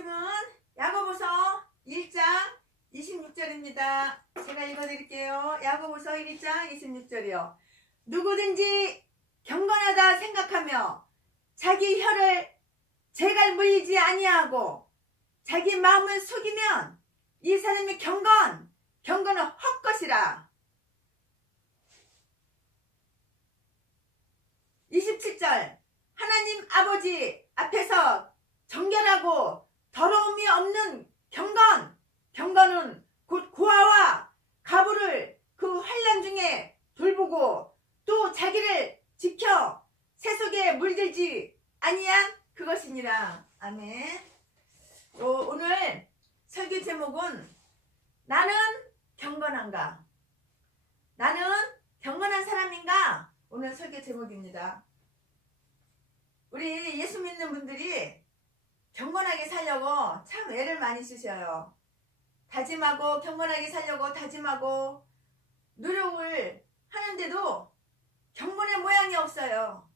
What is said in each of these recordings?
말씀은 야고보서 1장 26절입니다. 제가 읽어드릴게요. 야고보서 1장 26절이요. 누구든지 경건하다 생각하며 자기 혀를 재갈 물리지 아니하고 자기 마음을 속이면 이 사람의 경건은 헛것이라. 27절 하나님 아버지 앞에서 정결하고 더러움이 없는 경건은 곧 고아와 가부를 그 환난 중에 돌보고 또 자기를 지켜 세속에 물들지 아니한 그것이니라. 아멘. 오늘 설교 제목은 나는 경건한가? 나는 경건한 사람인가? 오늘 설교 제목입니다. 우리 예수 믿는 분들이 경건하게 살려고 참 애를 많이 쓰셔요. 다짐하고 경건하게 살려고 다짐하고 노력을 하는데도 경건의 모양이 없어요.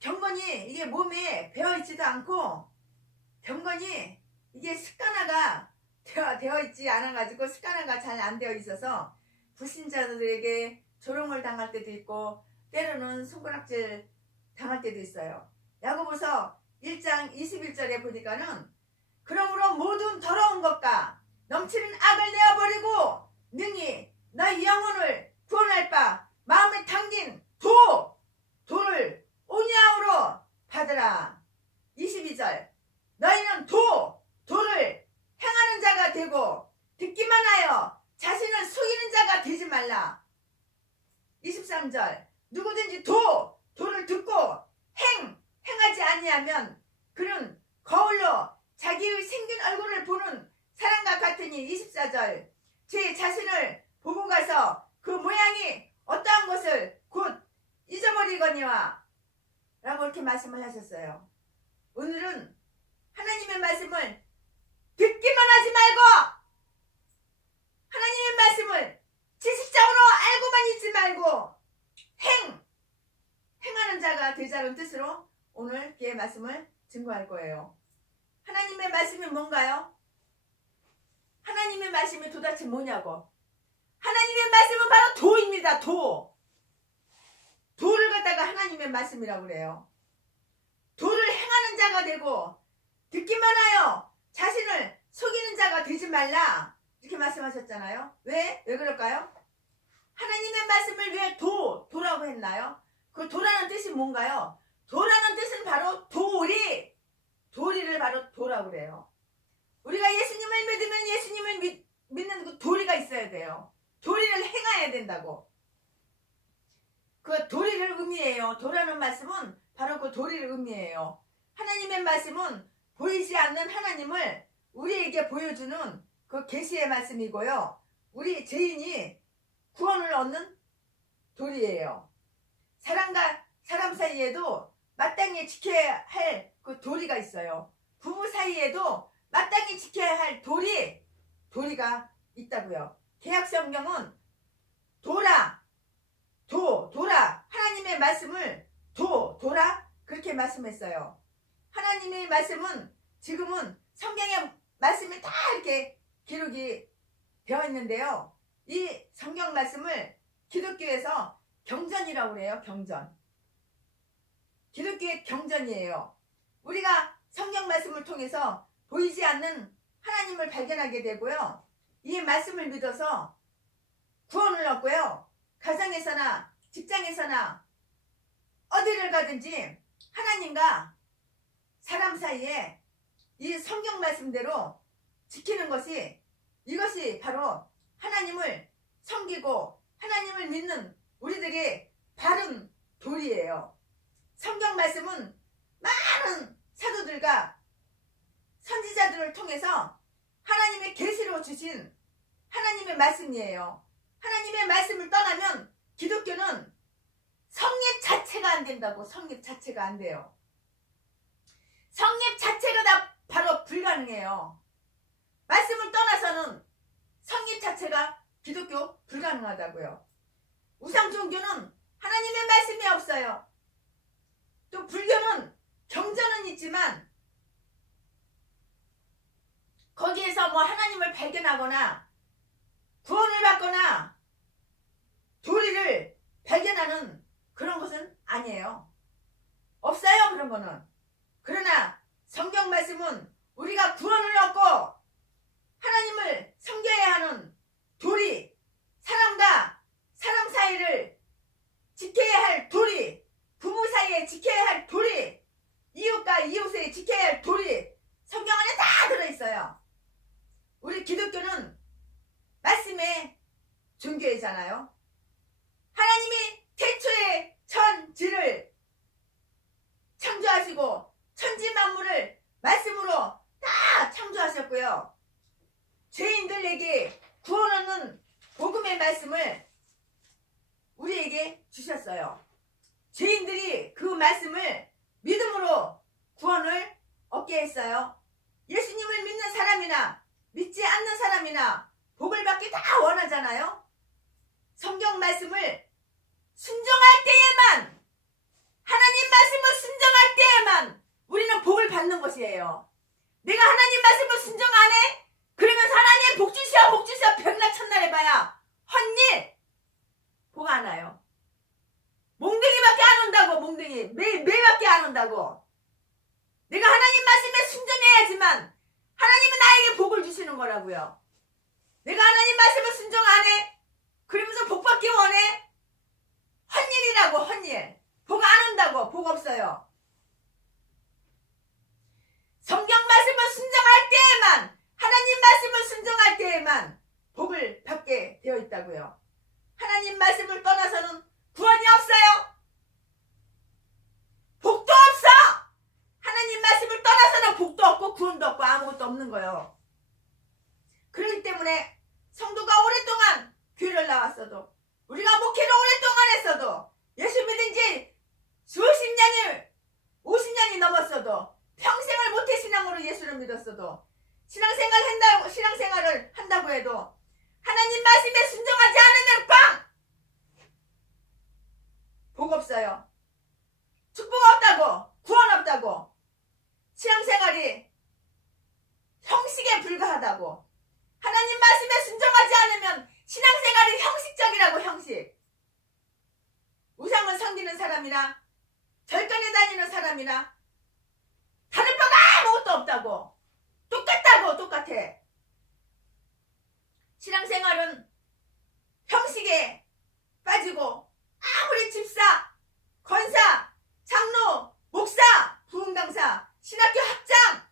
경건이 이게 몸에 배어있지도 않고 경건이 이게 습관화가 되어 있지 않아가지고 습관화가 잘 안 되어 있어서 불신자들에게 조롱을 당할 때도 있고 때로는 손가락질 당할 때도 있어요. 야고보서 1장 21절에 보니까는 그러므로 모든 더러운 것과 넘치는 악을 내어버리고 능히 너희 영혼을 구원할 바 마음에 담긴 도를 온유함으로 받으라. 22절 너희는 도를 행하는 자가 되고 듣기만 하여 자신을 속이는 자가 되지 말라. 23절 누구든지 도를 듣고 행하지 아니하면 그는 거울로 자기의 생긴 얼굴을 보는 사람과 같으니. 24절 제 자신을 보고 가서 그 모양이 어떠한 것을 곧 잊어버리거니와 라고 이렇게 말씀을 하셨어요. 오늘은 하나님의 말씀을 듣기만 하지 말고 하나님의 말씀을 지식적으로 알고만 있지 말고 행하는 자가 되자는 뜻으로 오늘 그의 말씀을 증거할 거예요. 하나님의 말씀이 뭔가요? 하나님의 말씀이 도대체 뭐냐고. 하나님의 말씀은 바로 도입니다. 도를 갖다가 하나님의 말씀이라고 그래요. 도를 행하는 자가 되고 듣기만 하여 자신을 속이는 자가 되지 말라 이렇게 말씀하셨잖아요. 왜 그럴까요? 하나님의 말씀을 왜 도라고 했나요? 그 도라는 뜻이 뭔가요? 도라는 뜻은 바로 도리를 바로 도라고 그래요. 우리가 예수님을 믿으면 예수님을 믿는 그 도리가 있어야 돼요. 도리를 행해야 된다고. 그 도리를 의미해요. 도라는 말씀은 바로 그 도리를 의미해요. 하나님의 말씀은 보이지 않는 하나님을 우리에게 보여주는 그 계시의 말씀이고요. 우리 죄인이 구원을 얻는 도리예요. 사람과 사람 사이에도 마땅히 지켜야 할 그 도리가 있어요. 부부 사이에도 마땅히 지켜야 할 도리가 있다고요. 개약성경은 도라 하나님의 말씀을 도라 그렇게 말씀했어요. 하나님의 말씀은 지금은 성경의 말씀이 다 이렇게 기록이 되어 있는데요. 이 성경 말씀을 기독교에서 경전이라고 그래요. 경전. 기독교의 경전이에요. 우리가 성경 말씀을 통해서 보이지 않는 하나님을 발견하게 되고요. 이 말씀을 믿어서 구원을 얻고요. 가정에서나 직장에서나 어디를 가든지 하나님과 사람 사이에 이 성경 말씀대로 지키는 이것이 바로 하나님을 섬기고 하나님을 믿는 우리들의 바른 도리예요. 성경 말씀은 많은 사도들과 선지자들을 통해서 하나님의 계시로 주신 하나님의 말씀이에요. 하나님의 말씀을 떠나면 기독교는 성립 자체가 안 된다고. 성립 자체가 안 돼요. 성립 자체가 다 바로 불가능해요. 말씀을 떠나서는 성립 자체가 기독교 불가능하다고요. 우상 종교는 하나님의 말씀이 없어요. 또 불교는 경전은 있지만 거기에서 뭐 하나님을 발견하거나 구원을 받거나 도리를 발견하는 그런 것은 아니에요. 없어요, 그런 거는. 그러나 성경 말씀은 우리가 구원을 얻고 하나님을 섬겨야 하는 도리, 사람과 사람 사이를 지켜야 할 도리, 부부 사이에 지켜야 할 도리, 이웃과 이웃에 지켜야 할 도리, 성경 안에 다 들어있어요. 우리 기독교는 말씀의 종교이잖아요. 하나님이 태초에 천지를 창조하시고 천지 만물을 말씀으로 다 창조하셨고요. 죄인들에게 구원 얻는 복음의 말씀을 우리에게 주셨어요. 죄인들이 그 말씀을 믿음으로 구원을 얻게 했어요. 예수님을 믿는 사람이나 믿지 않는 사람이나 복을 받기 다 원하잖아요. 성경 말씀을 순종할 때에만, 하나님 말씀을 순종할 때에만 우리는 복을 받는 것이에요. 내가 하나님 말씀을 순종 안 해? 그러면서 하나님 복 주시오 복 주시오 백날 천날 해봐야 헛일 복 안 와요. 몽둥이밖에 안 온다고. 몽둥이 매밖에 안 온다고. 내가 하나님 말씀에 순종해야지만 하나님은 나에게 복을 주시는 거라고요. 내가 하나님 말씀을 순종 안 해? 그러면서 복 받기 원해? 헛일이라고. 헛일. 복 안 온다고. 복 없어요. 성경 말씀을 순종할 때에만, 하나님 말씀을 순종할 때에만 복을 받게 되어 있다고요. 하나님 말씀을 떠나서는 구원이 없어요. 복도 없어. 하나님 말씀을 떠나서는 복도 없고 구원도 없고 아무것도 없는 거예요. 그렇기 때문에 성도가 오랫동안 교회를 나왔어도, 우리가 목회를 오랫동안 했어도, 예수 믿은 지 수십 년이 50년이 넘었어도, 평생을 모태신앙으로 예수를 믿었어도, 신앙생활을 한다고 해도 하나님 말씀에 순종하지 않으면 빵! 복 없어요. 축복 없다고. 구원 없다고. 신앙생활이 형식에 불과하다고. 하나님 말씀에 순종하지 않으면 신앙생활이 형식적이라고. 형식. 우상을 섬기는 사람이나 절간에 다니는 사람이나 다른 바가 아무것도 없다고. 똑같다고. 똑같아. 신앙생활은 형식에 빠지고 아무리 집사, 권사, 장로, 목사, 부흥강사, 신학교 학장,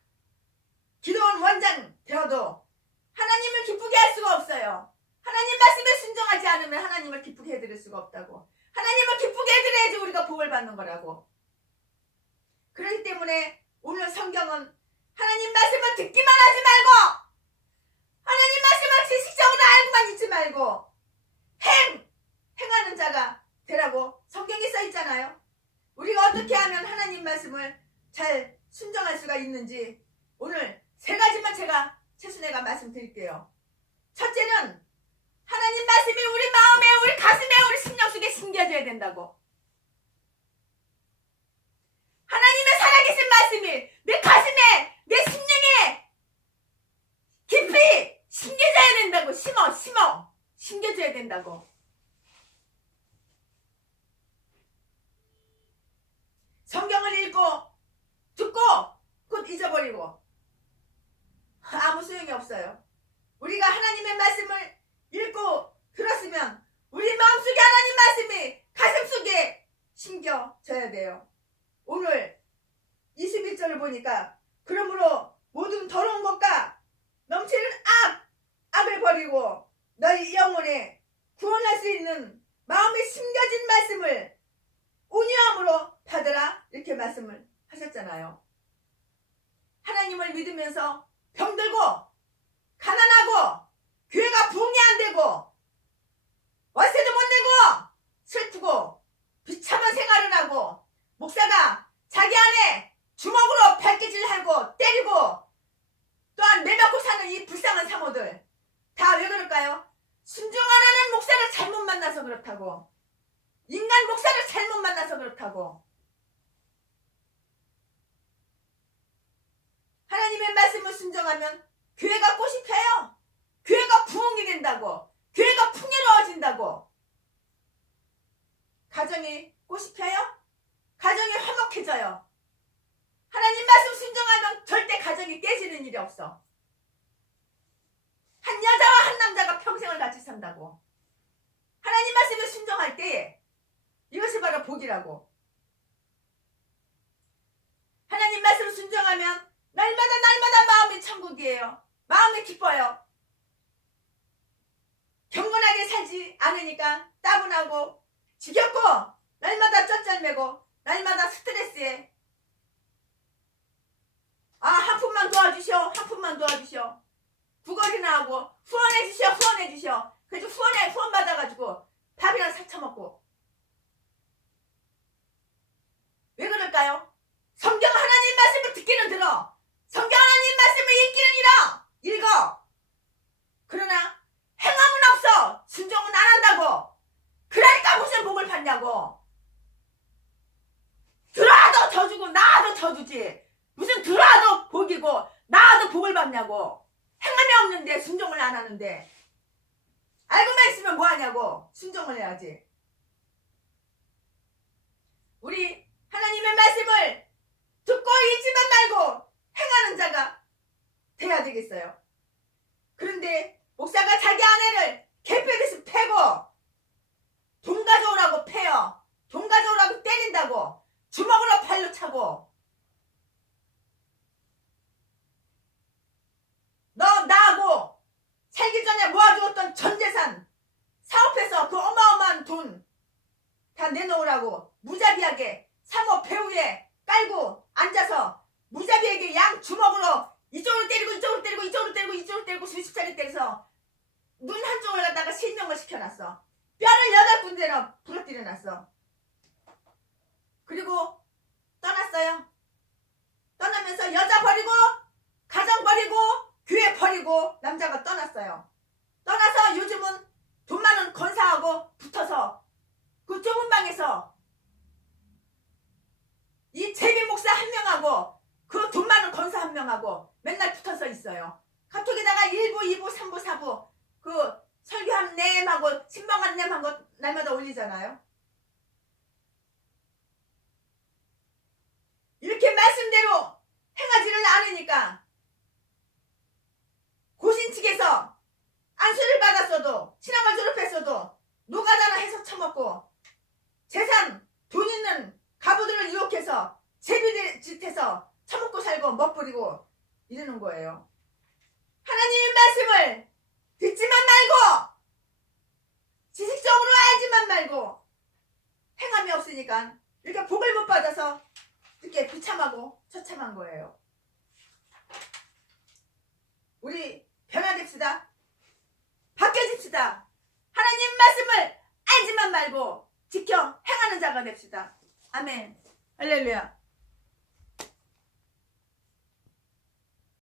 기도원 원장 되어도 하나님을 기쁘게 할 수가 없어요. 하나님 말씀에 순종하지 않으면 하나님을 기쁘게 해드릴 수가 없다고. 하나님을 기쁘게 해드려야지 우리가 복을 받는 거라고. 그렇기 때문에 오늘 성경은 하나님 말씀을 듣기만 하지 말고, 하나님 말씀을 지식적으로 알고만 있지 말고 행하는 자가 되라고 성경에 써 있잖아요. 우리가 어떻게 하면 하나님 말씀을 잘 순종할 수가 있는지 오늘 세 가지만 제가 최순애가 말씀드릴게요. 첫째는 하나님 말씀이 우리 마음에, 우리 가슴에, 우리 심령 속에 심겨져야 된다고. 하나님의 살아계신 말씀이 내 가슴에, 내 심령에 깊이 심겨져야 된다고. 심겨져야 된다고. 성경을 읽고 듣고 곧 잊어버리고 아무 소용이 없어요. 우리가 하나님의 말씀을 읽고 들었으면 우리 마음속에 하나님 말씀이 가슴속에 심겨져야 돼요. 오늘 21절을 보니까 그러므로 모든 더러운 것과 넘치는 악을 버리고 너희 영혼에 구원할 수 있는 마음에 심겨진 말씀을 온유함으로 받으라. 이렇게 말씀을 하셨잖아요. 하나님을 믿으면서 병들고 가난하고 교회가 부흥이 안 되고 월세도 못 내고 슬프고 비참한 생활을 하고 목사가 자기 안에 주먹으로 발기질하고 때리고 또한 매맞고 사는 이 불쌍한 사모들 다 왜 그럴까요? 순종 안 하는 목사를 잘못 만나서 그렇다고. 인간 목사를 잘못 만나서 그렇다고. 하나님의 말씀을 순종하면 교회가 꽃이 펴요. 교회가 부흥이 된다고. 교회가 풍요로워진다고. 가정이 꽃이 펴요. 가정이 화목해져요. 하나님 말씀 순종하면 절대 가정이 깨지는 일이 없어. 한 여자와 한 남자가 평생을 같이 산다고. 하나님 말씀에 순종할 때에 이것이 바로 복이라고. 하나님 말씀을 순종하면 날마다 마음이 천국이에요. 마음이 기뻐요. 경건하게 살지 않으니까 따분하고 지겹고 날마다 쩔쩔매고 날마다 스트레스에 한 푼만 도와주셔, 한 푼만 도와주셔. 구걸이나 하고 후원해주셔. 그래서 후원 받아가지고 밥이랑 살쳐먹고. 왜 그럴까요? 성경 하나님 말씀을 듣기는 들어. 성경 하나님 말씀을 읽기는 읽어. 그러나 행함은 없어. 순종은 안 한다고. 그러니까 무슨 복을 받냐고. 들어와도 더 주고 나와도 더 주지. 무슨 들어와도 복이고 나와도 복을 받냐고. 행함이 없는데 순종을 안 하는데. 알고만 있으면 뭐하냐고. 순종을 해야지. 우리 하나님의 말씀을 듣고 읽지만 말고 행하는 자가 돼야 되겠어요. 그런데 목사가 자기 아내를 개패듯이 패고 돈 가져오라고 패요. 돈 가져오라고 때린다고. 주먹으로 발로 차고. 너 나하고 살기 전에 모아주었던 전 재산 사업해서 그 어마어마한 돈 다 내놓으라고 무자비하게 사모 배후에 깔고 앉아서 무자비하게 양 주먹으로 이쪽으로 때리고 이쪽으로 때리고 이쪽으로 때리고 이쪽으로 때리고 수십 차례 때려서 눈 한쪽을 갖다가 실명을 시켜놨어. 뼈를 8군데나 부러뜨려놨어. 그리고 떠났어요. 떠나면서 여자 버리고 가정 버리고 교회 버리고 남자가 떠났어요. 떠나서 요즘은 돈 많은 권사하고 붙어서 그 좁은 방에서 이 제비 목사 한 명하고 그 돈 많은 권사 한 명하고 맨날 붙어서 있어요. 카톡에다가 1부, 2부, 3부, 4부 그 설교한 nem하고 신방한 nem하고 날마다 올리잖아요. 이렇게 말씀대로 행하지를 않으니까 고신 측에서 안수를 받았어도 신앙을 졸업했어도 노가다나 해서 처먹고 재산 돈 있는 가부들을 유혹해서 제비짓해서 처먹고 살고 멋부리고 이러는 거예요. 하나님의 말씀을 듣지만 말고 지식적으로 알지만 말고 행함이 없으니까 이렇게 복을 못 받아서 이렇게 비참하고 처참한 거예요. 우리 변화됩시다. 바뀌어집시다. 하나님 말씀을 알지만 말고 지켜 행하는 자가 됩시다. 아멘. 할렐루야.